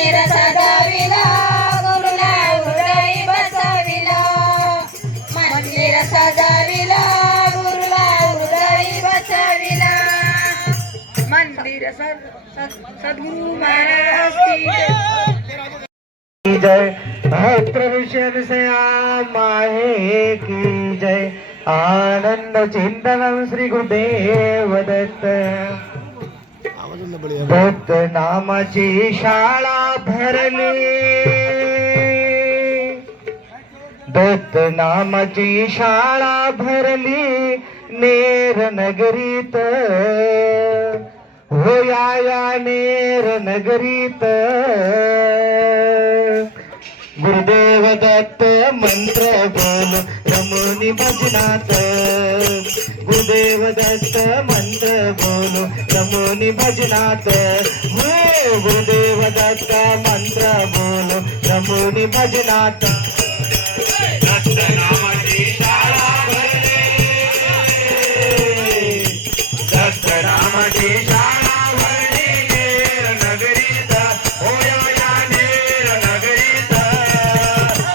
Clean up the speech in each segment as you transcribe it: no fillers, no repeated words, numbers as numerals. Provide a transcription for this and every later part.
मंदिर सजाविला गुरुला हृदय बसविला मंदिर सजाविला गुरुला हृदय बसविला मंदिर सद्गुरु महाराज की जय भक्त विषय श्याम माहे की जय आनंद चिंतन श्री गुरुदेव दत्त दत्त नामाची शाळा भरली दत्त नामाची शाळा भरली नेर नगरीत हो या नेर नगरीत गुरुदेव दत्त मंत्र बोल रमोनी भजनात गुरुदेव दत्त मंत्र बोल रमोनी भजनात हो गुरुदेव दत्त मंत्र बोल रमोनी भजनात दत्त नामाची शाळा भरली दत्त नामाची शाळा भरली नेर नगरीत हो या नेर नगरीत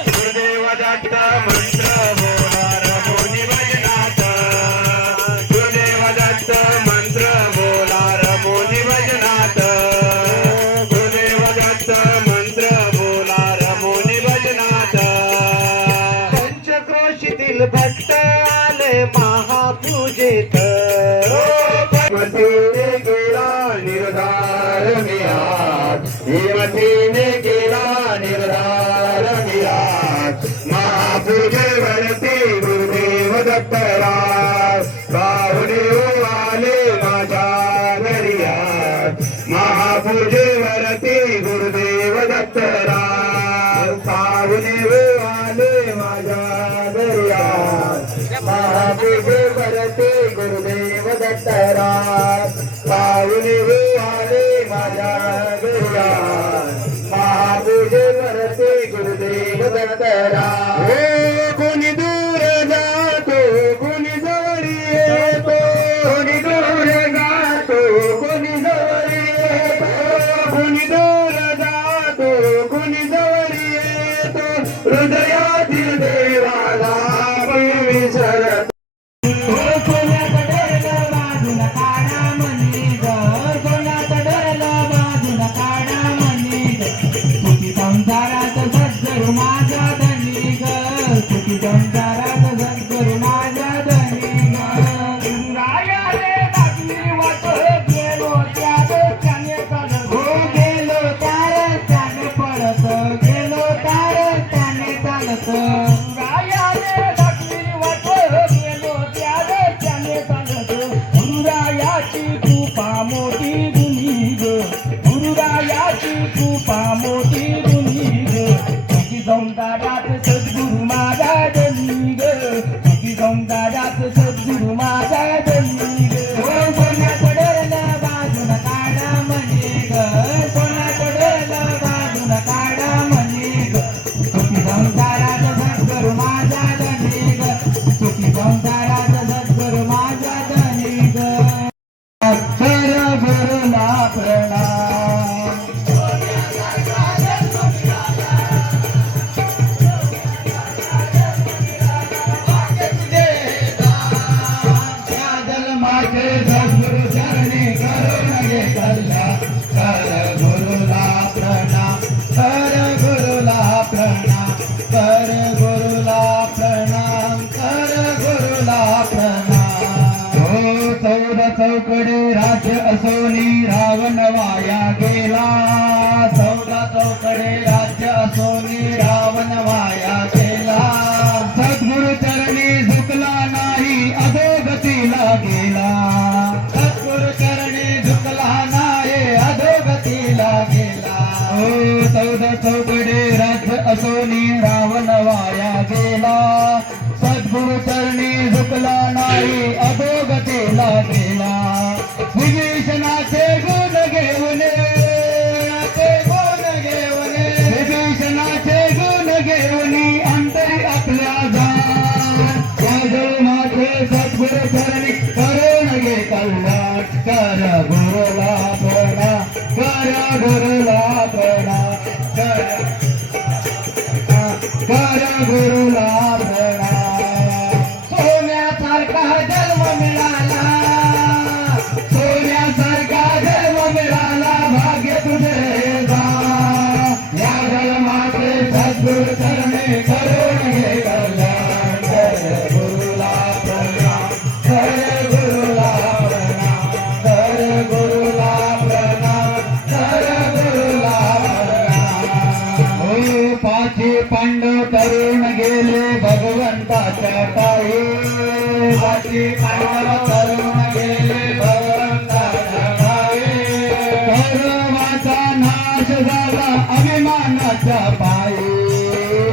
गुरुदेव दत्त मंत्र बोला रमोनी भजनात गुरुदेव दत्त मंत्र बोला रमोनी भजनात गुरुदेव दत्त मंत्र बोला रमोनी भजनात पंचक्रोशीतील भक्त आले महापूजेत हिमतीने गेला निर्धार मिळात हिमतीने गेला निर्धार मिळात महापूजेवरती गुरुदेव दत्तराज पाहुणे आले माझ्या दर्यात महापूजेवरती गुरुदेव दत्तराज पाहुणे आले माझ्या दर्यात महापूजेवरती गुरुदेव दत्तराज पाहुणे आले माझ्या दर्यात महापूजेवरती गुरुदेव दत्तराज कोणी दूर जातो कोणी जवळ येतो कोणी दूर जातो कोणी जवळ येतो कोणी दूर जातो कोणी जवळ येतो हृदयातील देवाला विसरतो सद्गुरु माझा दनी ग तुझी सौंदर्यात सद्गुरु माझा दनी ग कोणाकडे बाजून काढा म्हणे ग कोणाकडे बाजून काढा म्हणे ग तुझी सौंदर्यात सद्गुरु माझा दनी ग तुझी सौंदर्यात सद्गुरु माझा दनी ग गुरुला प्रणाम चौकडे राज्य असोनी रावण वाया गेला चौदा चौकडे राज्य असोनी रावण वाया गेला सद्गुरु चरणी झुकला नाही अधोगतीला गेला सद्गुरु चरणी झुकला नाही अधोगतीला गेला चौदा चौकडे राज्य असोनी रावण वाया गेला सद्गुरु चरणी झुकला नाही अधोगतीला गेला विभीषणाचे गुण घेऊन विभीषणाचे गुण घेऊन अंतरी आपल्या जाण माझे सद्गुरु चरणी करून घे कल्याण कर गुरुला प्रणाम कर गुरुला प्रणाम पायी पाठी पांडव तरुण गेले भगवंताच्या पायी गौरवाचा नाश झाला अभिमानाच्या पायी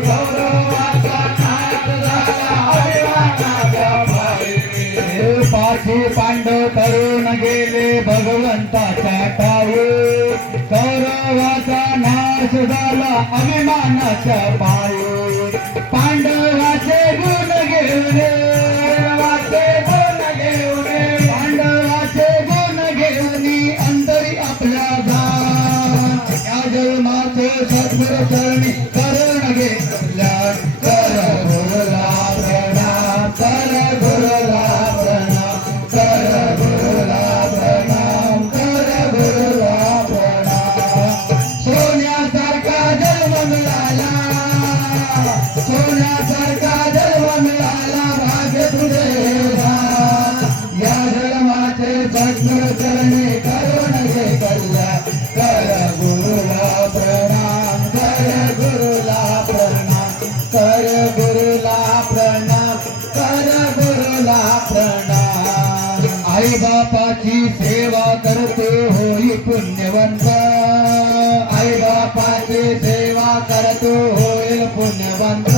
गौरवाचा नाश झाला अभिमानाच्या पायी पाठी पांडव तरुण गेले भगवंताच्या ठाई गौरवाचा नाश झाला अभिमानाच्या पायी पांडवाचे गुण घेऊन पांडवाचे गुण घेऊन अंतरी आपल्या या जन्माचे सद्गुरु चरणी करून घे कल्याण कर गुरुला प्रणाम कर गुरुला प्रणाम कर गुरुला प्रणाम कर गुरुला प्रणाम सोन्यासारखा जन्म मिळाला सोन्यासारखा जन्म मिळाला भाग्य तुझे या जन्माचे सद्गुरु चरणी करून घे कल्याण कर गुरुला प्रणाम कर गुरुला प्रणाम कर गुरुला प्रणाम कर गुरुला प्रणाम आई बापाची सेवा करतो होई पुण्यवंत आई बापाची सेवा करतो होईल पुण्यवंत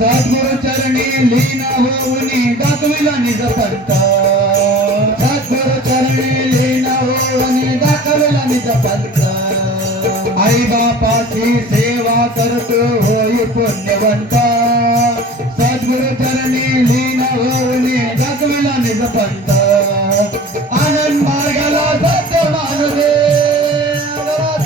सद्गुरु चरणी लीन होऊनी दाखविला निज पंत सद्गुरु चरणी लीन होऊनी दाखविला निज पंत आई बापाची सेवा करतो होई पुण्यवंत सद्गुरु चरणी लीन होऊनी दाखविला निज पंत आनंद मार्गाला सत्य मानुने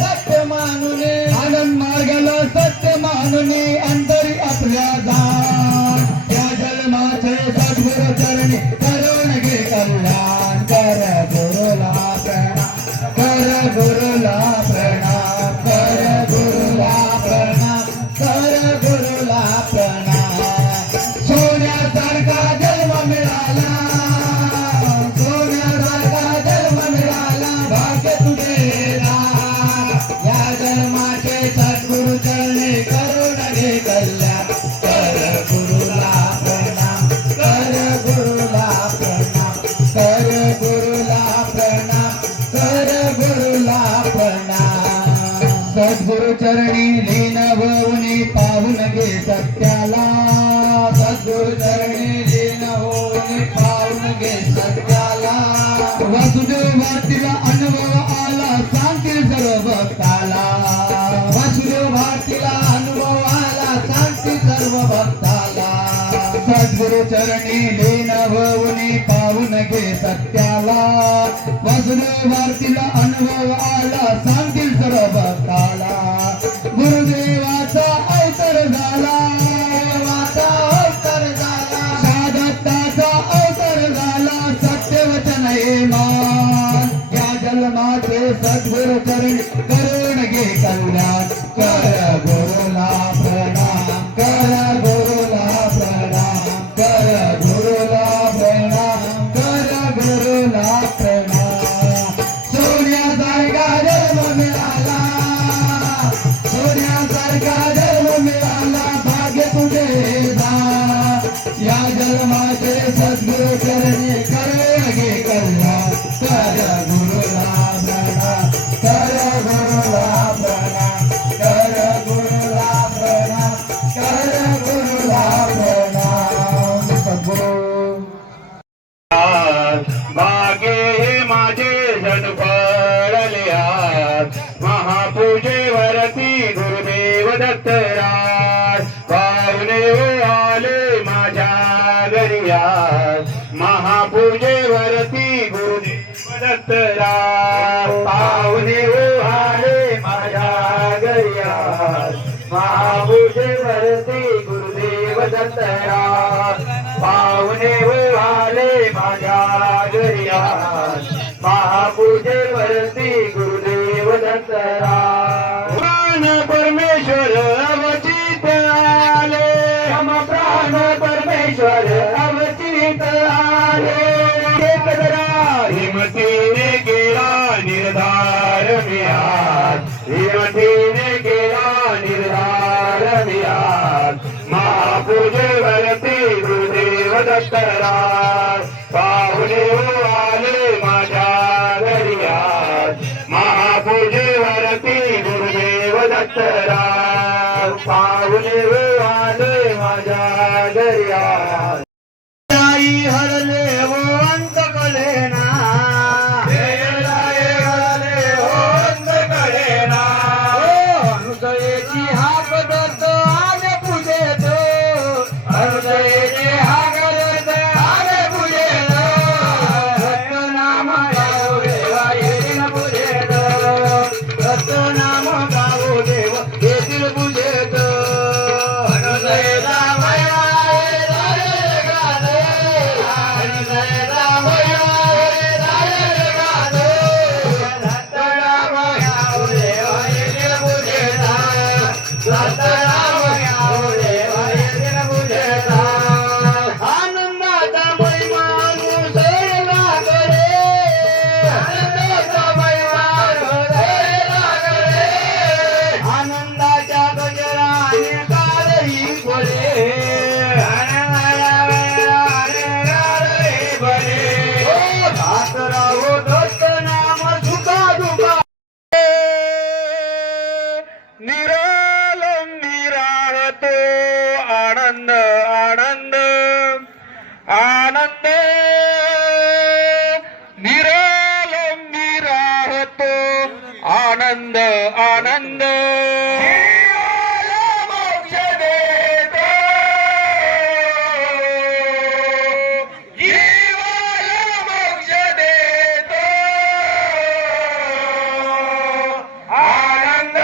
सत्य मानुने आनंद मार्गाला सत्य मानुने अंतरी आपल्या दान या जन्माचे सद्गुरु चरणी करून घे कल्याण कर गुरुला प्रणाम कर गुरुला प्रणाम कर गुरुला प्रणाम कर गुरुला प्रणाम सोन्यासारखा जन्म मिळाला सोन्यासारखा जन्म मिळाला भाग्य तुझे या जन्माचे सद्गुरु चरणी करून घे कल्याण कर गुरुला प्रणाम कर गुरुला प्रणाम कर गुरुला प्रणाम कर गुरुला प्रणाम सद्गुरु चरणी लीन होऊनी पाहून घे सत्याला सद्गुरु चरणी लीन होऊनी पाहून घे सत्याला वासुदेव भारतीला अनुभव आला सांगतील सर्व भक्ताला वासुदेव भारतीला अनुभव आला सांगतील सर्व भक्ताला सद्गुरु चरणी लीन होऊनी पाहून घे सत्याला वासुदेव भारतीला अनुभव आला सांगतील सर्व भक्ताला गुरुदेवाचा अवतार झाला देवाचा अवतार झाला साधत्ताचा अवतार झाला सत्यवचन हे मान या जन्माचे सद्गुरु चरण करून घे कल्याण कर गुरुला प्रणाम कर गुरुला प्रणाम कर गुरुला प्रणाम कर गुरुला प्रणाम सोन्यासारखा जन्म मिळाला सोन्यासारखा जन्म मिळाला भाग्य तुझे या जन्माचे सद्गुरु चरणी करून घे कल्याण कर गुरुला प्रणाम कर गुरुला प्रणाम कर गुरुला प्रणाम कर गुरुला प्रणाम सद्गुरु भाग्य हे माझे जण पडले आज महापूजेवरती गुरुदेव दत्तराज पाहुणे आले माझ्या घरी आज महापूजेवरती गुरुदेव दत्तराज पाहुणे आले माझ्या घरी आज महापूजेवरती गुरुदेव दत्तराज पाहुणे आले माझ्या घरी आज महापूजेवरती गुरुदेव दत्तराज प्राण परमेश्वर अवचित आले प्राण परमेश्वर अवचित आले हिमतीने केला निर्धार मी आज हिमतीने केला निर्धार मी आज महापूजेवरती पाहुणे हो आले माझ्या घरियात महापूजेवरती गुरुदेव दत्तराज पाहुणे हो आले माझ्या घरियात आई हरले हो अंत कलेना अनुदयेची हाक दत्त आले पूजेत अनुदयेची हाक दत्त आले पूजेत दत्त नाम गाओ देवा येतील पूजेत दत्त नाम गाओ देव येतील पूजेत अनुदयेला आनंदाचा महिमा अनुसरला करे आनंदाचा महिमा अनुसरला करे आनंदाच्या गजराने काळही बरे राहो दत्त नाम सुखा दुखा निरालंबी राहतो आनंद आनंद आनंद निरालंबी राहतो आनंद आनंद जीवाला मोक्ष देतो जीवाला मोक्ष देतो आनंद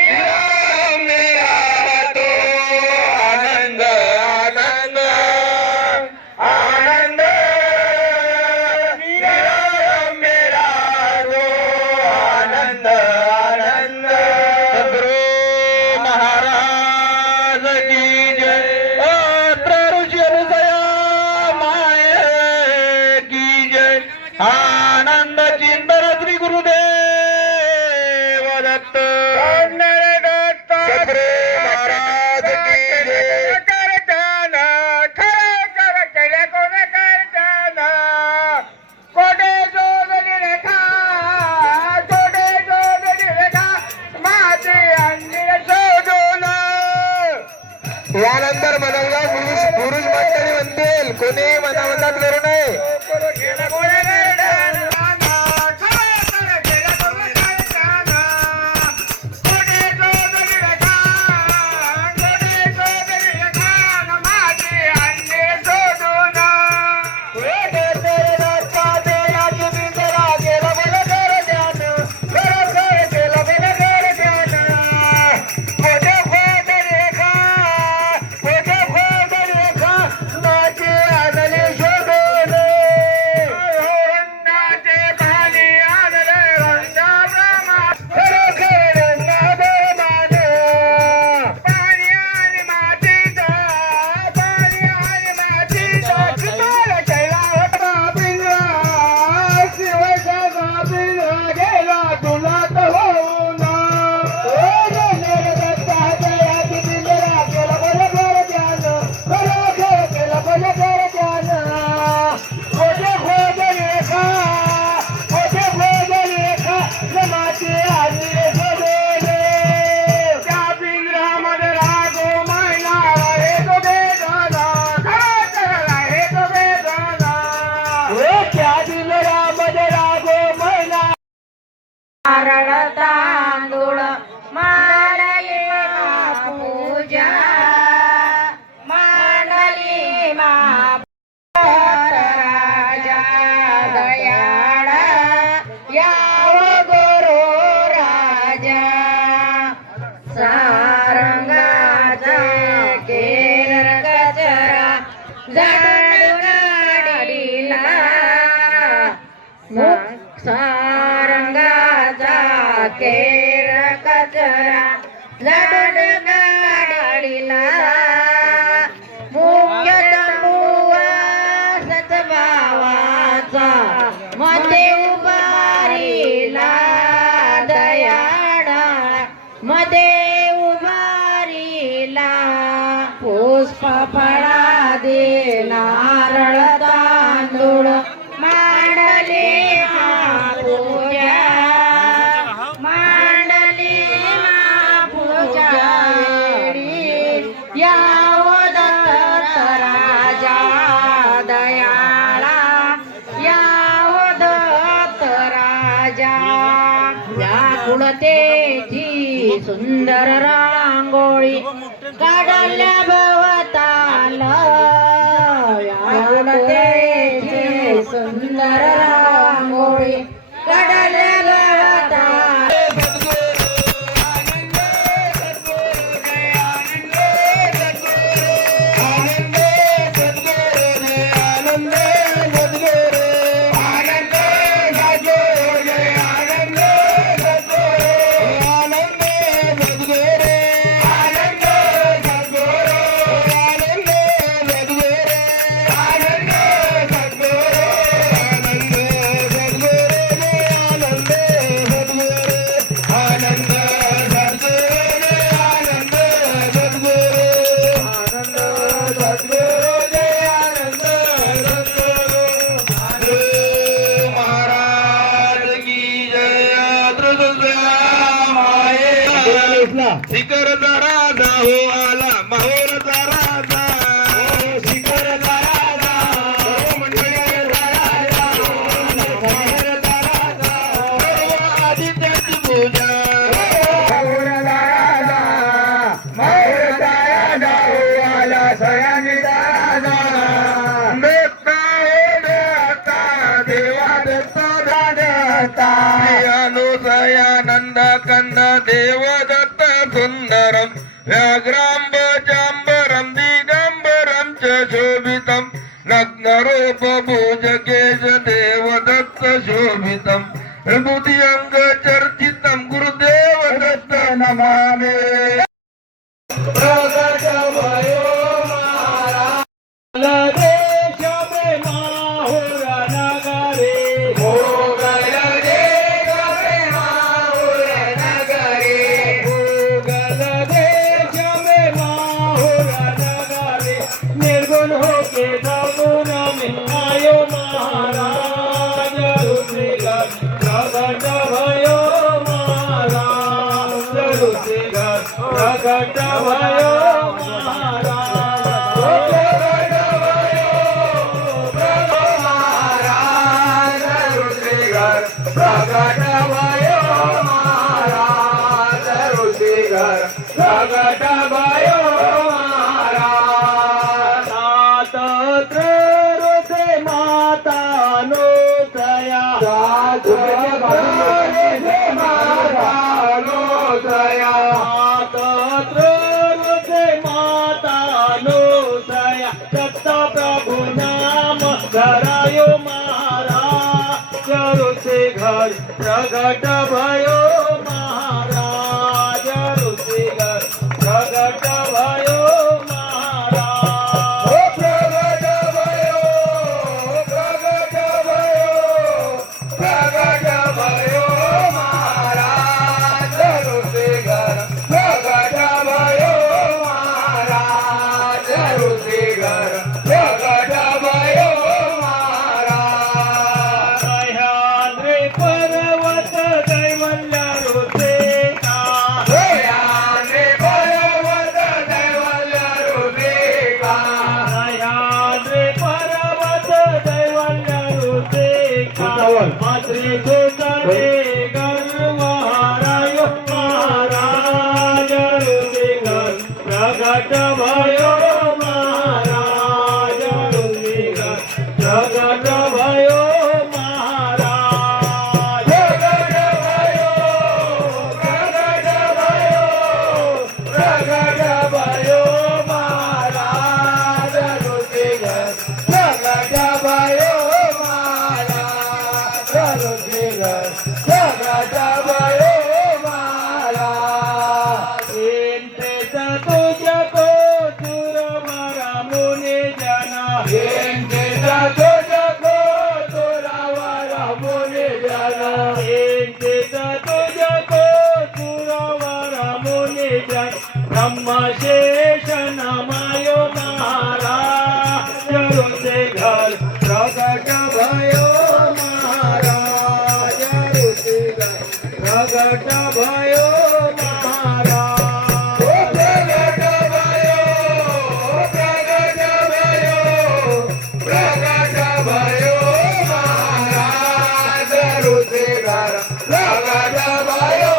निरालंबी राहतो आनंद आनंद आनंद निरालंबी राहतो आनंद आनंद सद्गुरु महाराज की जय अत्र ऋषी अनुसया माय की जय आनंद चिंतन श्री गुरुदेव दत्त सद्गुरु महाराज की जय करताना खरं केले कोणी करताना कोठे जोडली रेखा कोठे जोडली रेखा माझे अंजीर शोधून यानंतर मनवला पुरुष मंडळी म्हणतील कोणी मनामनात करू नये नारळ तांदूळ मांडली पूजा मांडली राजा दयाळा याव गुरु राजा सारंगाचा केर कचरा झाडून गाडीला सारंगाचा केर कचरा झाडून गाडीला मुख्य तंबुआ सतभावाचा मध्ये उभारीला दयाळा मध्ये उभारीला पुष्प फळा दे नारळ मातेची सुंदर रांगोळी काढल्या भवताला मातेची सुंदर रांगोळी काढल्या भवताला शिखरचा राजा हो आला माहोरचा राजा शिखरचा राजा मंडळीचा राजा माहोरचा राजा आदित्याची पूजा माहोरचा राजा माहोरचा राजा हो आला सयानीचा राजा देवता हो देवता देवा दत्ता दादता अनुसयानंद कंद देवदत्त सुंदरम व्याघ्रांब चांबरम दिगंबरम च शोभितम नग्नरूप भुजगेश देवदत्त शोभितम विभूति अंग चर्चितम गुरुदेव दत्त नमामि प्रगट भयो महाराज देश में माहुर नगरे हो गल देश में माहुर नगरे हो गल देश में माहुर नगरे निर्गुण होके सगुण में आयो महाराज रुचिगर प्रगट भयो महाराज रुचिगर प्रगट भयो प्रगट भयो महाराज ऋषिगर प्रगट भयो महाराज सात त्रयोदशे माता नो दया सात त्रयोदशे माता नो दया सात त्रयोदशे माता नो दया दत्त प्रभु नाम धरायो महाराज ऋषिगर प्रगट भयो महाराज ऋषिगर प्रगट भयो महाराज प्रगट भयो प्रगट भयो प्रगट भयो महाराज ऋषिगर प्रगट भयो महाराज ऋषिगर प्रगट भयो महाराज सह्याद्री पर्वत दैवल्य ऋषिका सह्याद्री पर्वत दैवल्य ऋषिका सह्याद्री पर्वत दैवल्य ऋषिका मातृ सुतरे गर्वहाराय महाराज ऋषिगर प्रगट भयो महाराज ऋषिगर प्रगट भयो महाराज प्रगट भयो प्रगट भयो प्रगट भयो महाराज ऋषिगर प्रगट भयो महाराज ऋषिगर प्रगट भयो महाराज इंते तुझको सुरवरा मुनि जना इंते तुझको सुरवरा मुनि जना इंते तुझको सुरवरा मुनि जन ब्रह्म शेष नमायो महाराज ऋषिगर प्रगट भयो महाराज ऋषिगर प्रगट भयो महाराज प्रगट भयो प्रगट भयो प्रगट भयो महाराज ऋषिगर प्रगट भयो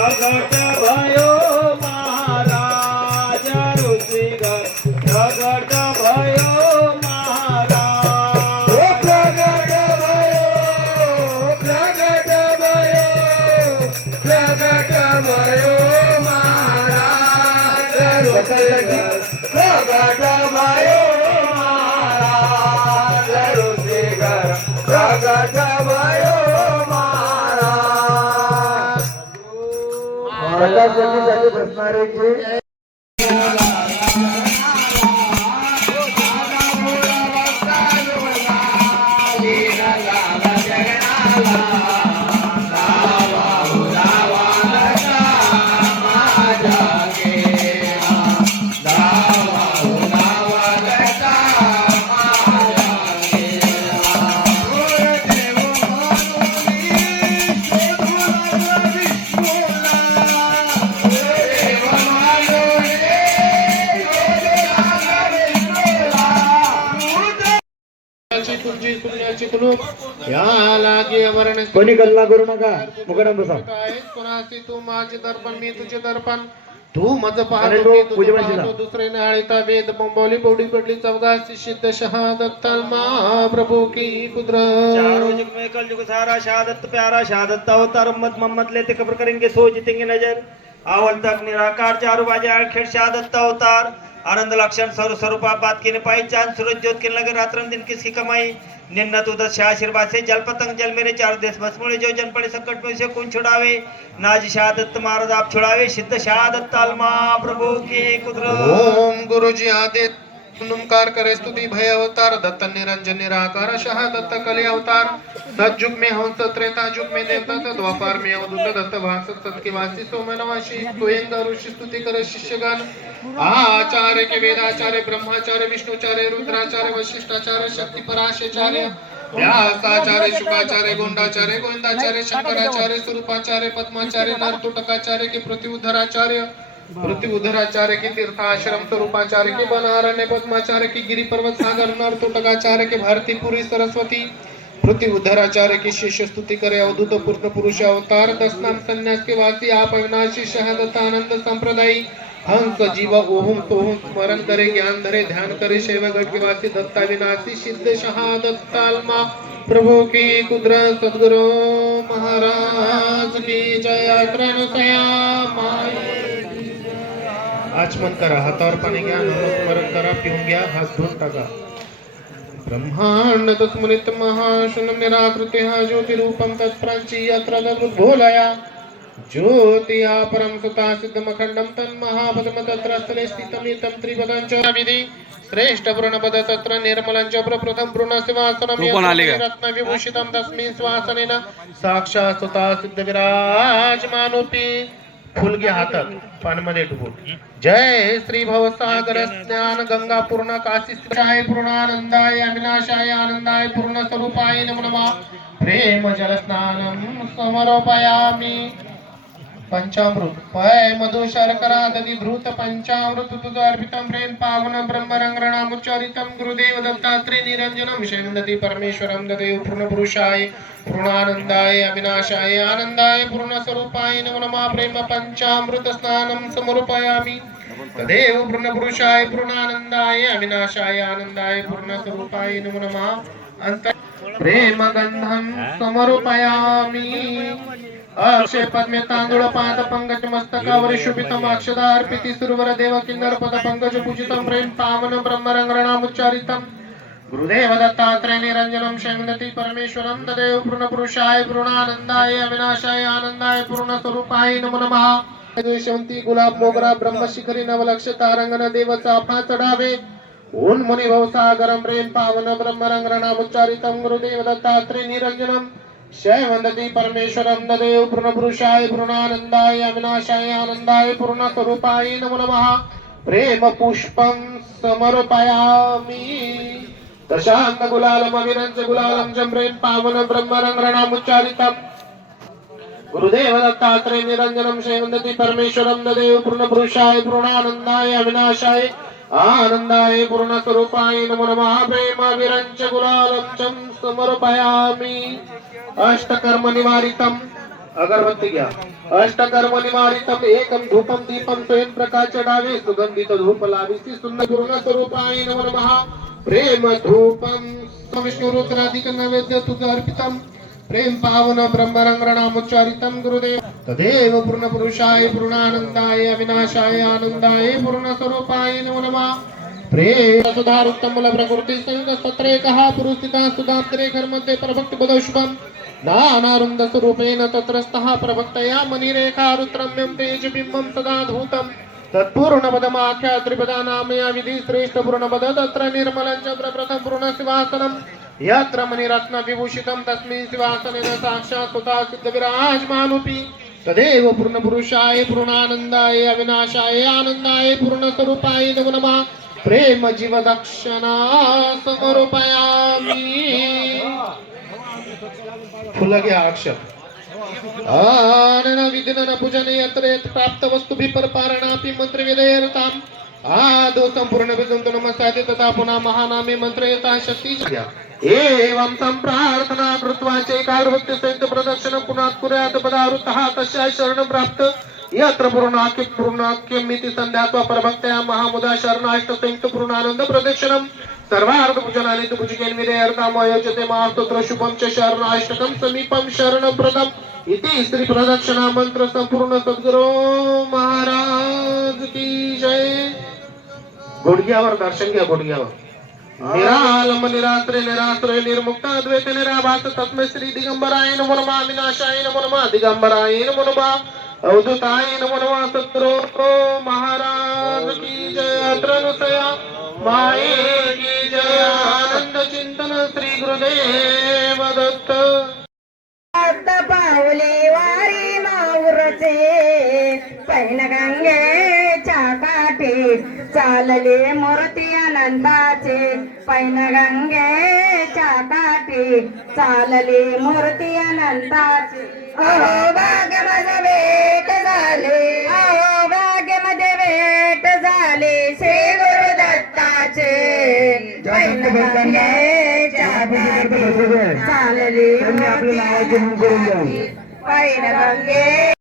प्रगट भयो महाराज ऋषिगण प्रगट भयो महाराज प्रगट भयो प्रगट भयो महाराज प्रगट भयो महाराज ऋषिगण प्रगट भयो महाराज प्रकाश साठी बसणारे तुमची पुण्याची कुलूप या लागी अमरण कोणी गल्ला करू नका मुकदम बसा कोणाची तू माझे दर्पण मी तुझे दर्पण तू माझं आणि पाहतो तो मी तुझं पूजेमध्ये पाहतो जा. दुसरे नाळीता वेद बोंबवली बोडी पडली चौदासी सिद्ध शहादत प्रभू की कुदरत चारों जुग में कल जुग सारा शहादत प्यारा शहादत अवतार उम्मत मोहम्मद लेते कब्र करेंगे सो जीतेंगे नजर अवल तक निराकार चारों बाजे आखिर शहादत अवतार आनंद लक्षण सर्व स्वरूपा बात के पाई चांद सूरज ज्योत के लगे रात्रन दिन किसकी कमाई निन्नत उदत शाह आशीर्वाद से जल पतंग जल मेरे चार देश बस मुड़े जो जन पड़े संकट में से कौन छुड़ावे नाज शहादत महाराज आप छुड़ावे सिद्ध शहादत तालमा प्रभु की कुदरत ओम गुरुजी आदित नमकार करे स्तुति भय अवतार दत्त निरंजन निराकार शहादत्त कली अवतार सतयुग में हंस त्रेता युग में देवदत्त द्वापर में अवधूत दत्त भास सत्य वासी सोमनवासी गोविंद ऋषि स्तुति करे शिष्यगण आचार्य के वेदाचार्य ब्रह्माचार्य विष्णुचार्य रुद्राचार्य वशिष्ठाचार्य शक्ति पराशाचार्य व्यासाचार्य शुकाचार्य गोंडाचार्य गोविंदाचार्य शंकराचार्य स्वरूपाचार्य पद्माचार्य नरतुटकाचार्य के प्रत्युधराचार्य पृथ्वी की तीर्थाश्रम स्वरूपाचार्य के बनारण्य पद्माचार्य की गिरि पर्वत सागर नरतुटकाचार्य के भारतीपुरी सरस्वती पृथ्वी उद्धराचार्य की शिष्य स्तुति करे अवधूत पूर्ण पुरुष अवतार दस नाम संन्यास के वासी आप अविनाशी शहादत आनंद संप्रदायी हंस जीव ओहुम सोहुम स्मरण करे ज्ञान धरे ध्यान करे शैवगढ़ के वासी दत्ता विनाशी सिद्ध शहादत तालमा प्रभु की कुदरत सदगुरु महाराज की जय अकरानुसया माई आचमन करा हातावर पाणी घ्या स्मरण करा पिऊन घ्या हात धुवून टाका ब्रह्मांड तस्मृत महाशून्य निराकृति हा ज्योति रूपम तत्प्रांची यात्रा बोलया ज्योतिया परम सुता सिद्धमखंडम तन महापद्म तत्र स्थले स्थितम एतं त्रिपदंच विधि श्रेष्ठ पूर्णपद तत्र निर्मलंच प्रप्रथम पूर्णसिंहासनम रत्न विभूषितम तस्मिन् स्वासनेन साक्षात् सुता सिद्ध विराजमानोपि फुल घ्या हातात पानमध्ये डुबून जय श्री भवसागर स्नान गंगा पूर्ण काशी शाय पूर्णानंदाय अविनाशाय आनंदाय पूर्ण स्वरूपाय नमो नमः प्रेम जल स्नानम समर्पयामि पंचामृत पय मधु शर्करा दधि धृत पंचामृत अर्पितम प्रेम पावन ब्रह्म रंगणामुच्चारितम गुरुदेव दत्तात्रेय निरंजनम शैवंदति परमेश्वरम ददेव पूर्ण पुरुषाय पूर्णानंदाय अविनाशाय आनंदाय पूर्ण स्वरूपाय नमो नमः प्रेम पंचामृत स्नानम समर्पयामि तदेव पूर्ण पुरुषाय पूर्णानंदाय अविनाशाय आनंदाय पूर्ण स्वरूपाय नमो नमः अंत प्रेम गंधम समर्पयामि अक्षय पद्मे तांदूळ पाद पंकज मस्तकावर शुभितम अक्षदा अर्पिति सुरवर देव किन्नर पद पंकज पूजितम प्रेम पावन ब्रह्म रंगणामुच्चारितम गुरुदेव दत्तात्रेय निरंजनम शैवंदति परमेश्वरम तदेव पूर्ण पुरुषाय पूर्णानंदाय अविनाशाय आनंदाय पूर्ण स्वरूपाय नमो नमः शेवंती गुलाब मोगरा ब्रह्मशिखरी नवलक्ष तारंगण देव चाफा चढावे ऊन मुनि भवसागरम प्रेम पावन ब्रह्म रंगणामुच्चारितम गुरुदेव दत्तात्रेय निरंजनम शैवंदति परमेश्वरम ददेव पूर्ण पुरुषाय पूर्णानंदाय अविनाशाय आनंदाय पूर्ण स्वरूपाय नमो नमः प्रेम पुष्पम समर्पयामि प्रशांत गुलालम अविरंज गुलालम च प्रेम पावन ब्रह्म रंगणामुच्चारितम गुरुदेव दत्तात्रेय निरंजनम शैवंदति परमेश्वरम ददेव पूर्ण पुरुषाय पूर्णानंदाय अविनाशाय आनंदाय पूर्ण स्वरूपाय नमो नमः प्रेम विरंच गुलालम च समर्पयामि अष्टकर्म निवारितम अगरबत्ती घ्या. अष्टकर्म निवारितम एकम धूपम दीपम स्वयं प्रकाश चढावे सुगंधित धूप लाविसी सुंदर पूर्ण स्वरूपाय नमो नमः. प्रेम धूपम विष्णु रुद्राधिक नैवेद्य तुझ अर्पितम प्रेम पावन ब्रह्मरंगणामुच्चारितम गुरुदेव तदेव पूर्ण पुरुषाय पूर्णानंदाय अविनाशाय आनंदाय पूर्ण स्वरूपाय नमो नमः. प्रेम सुधार उत्तम मूल प्रकृती संयुक्त सत्रे कहा पुरुषिता सुधात्रे कर्मध्ये प्रभक्ति बदौष्पम नानारुंद स्वरूपेण तत्रस्थः प्रभक्तया मणिरेखा रुद्रम्यं तेजबिंबं सदा धूतम् तत्पूर्ण पदमाख्या त्रिपदा नामया विधि श्रेष्ठ पूर्ण पद तत्र निर्मलं चंद्र प्रथम पूर्ण शिवासनम यत्र मणिरत्न विभूषितं तस्मिन् शिवासनेन साक्षात् स्वतः सिद्ध विराजमानोऽपि तदेव पूर्ण पुरुषाय पूर्णानंदाय अविनाशाय आनंदाय पूर्ण स्वरूपाय नमो नमः. प्रेम जीव दक्षिणा समर्पयामि. फुलं घ्या अक्षर. आनन विधिनन पूजने यत्र प्राप्त वस्तु परपारणापि मंत्र विधेयताम आदो संपूर्ण विदंतो नमस्ते तथा पुनः महानामे मंत्र यथा शक्ती घ्या. एवं संप्रार्थना कृत्वा चैकार्वत्य सहित प्रदक्षिण पुनः कुर्यात् पदारुतः तस्या शरणं प्राप्त यत्र पूर्णाख्यमिति संध्यात्वा प्रभक्त्या महामुदा शरणाष्ट संयुक्त पूर्णानंद प्रदक्षिणम सर्वार्थ पूजनानि तु पूजिकेन विधेयर्थाम आयोज्यते महास्तोत्र शुभम च शरणाष्टकम समीपम शरणप्रदम इति श्री प्रदक्षिणा मंत्र संपूर्ण सद्गुरु महाराज की जय. गुडघ्यावर दर्शन घ्या. गुडघ्यावर निरालंब निराश्रय निराश्रय निर्मुक्त अद्वैत निराभास तस्मै श्री दिगंबराय नमो नमः. विनाशाय नमो नमः. दिगंबराय नमो नमः. अवधूताय नमो नमः. सद्गुरु महाराज की जय. अत्रनुसया माये की जय. आनंद चिंतन श्री गुरुदेव दत्त. पावले वारी माऊरचे पैनगंगेच्या काठी चालले मूर्ती अनंताचे पैनगंगेच्या काठी चालले मूर्ती अनंताचे. अहो भाग्य माझे भेट झाले. अहो भाग्य मध्ये भेट झाले श्री गुरुदत्ताचे पैनगंगेच्या काठी चालले मूर्ती पैनगंगे